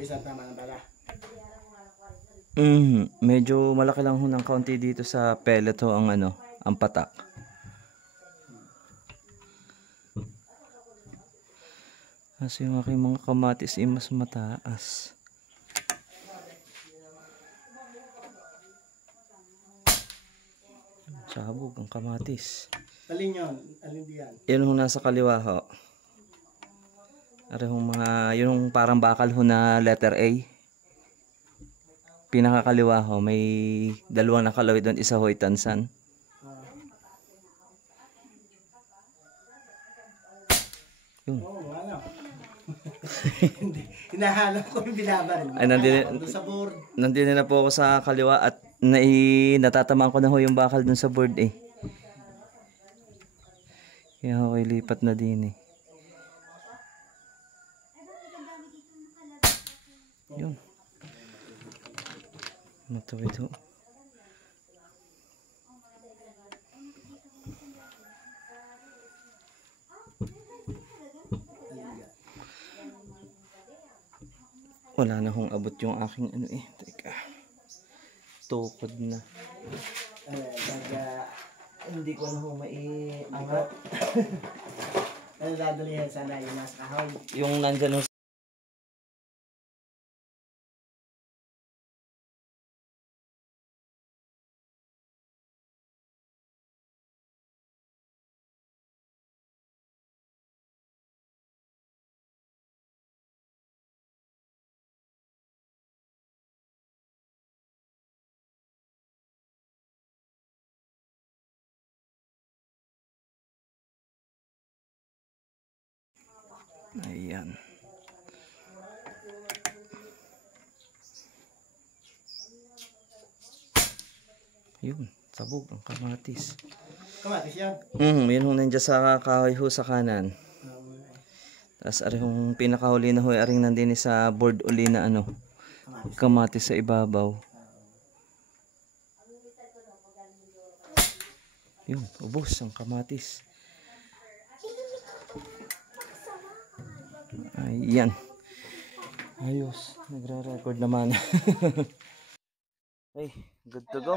Isa tama na pala. Medyo malaki lang ho ng kaunti dito sa pellet ho ang ano, ang patak. Kasi yung aking mga kamatis ay mas mataas. Sabog ang kamatis. Alin yun? Alin diyan? Yan ho nasa kaliwa ho. Arehong mga, yung parang bakal ho na letter A. Pinakakaliwa ho, may dalawang nakalawit doon, isa ho ay tansan. Yun. Oo, ano? Hinahanap ko yung binabaril. Ay, nandun na po ako sa kaliwa at natatamaan ko na ho yung bakal doon sa board eh. Kaya ako lipat na din eh. Yun. Matuwid ho. Wala na hong abot yung aking ano eh. Teka. Tukod na. Hindi ko na ho maiangat. Ano dadalihan sana yung nasa kahoy? Yung nandyan ho. Ayan. Yun, sabog ang kamatis. Kamatis yan? Yun ho nandiyan sa kahoy ho sa kanan. Tapos arihong pinakahuli na ho, aring nandini sa board uli na ano, kamatis sa ibabaw. Yun, ubos ang kamatis. Ayan. Ayos, nagra-record naman. Ay, good to go.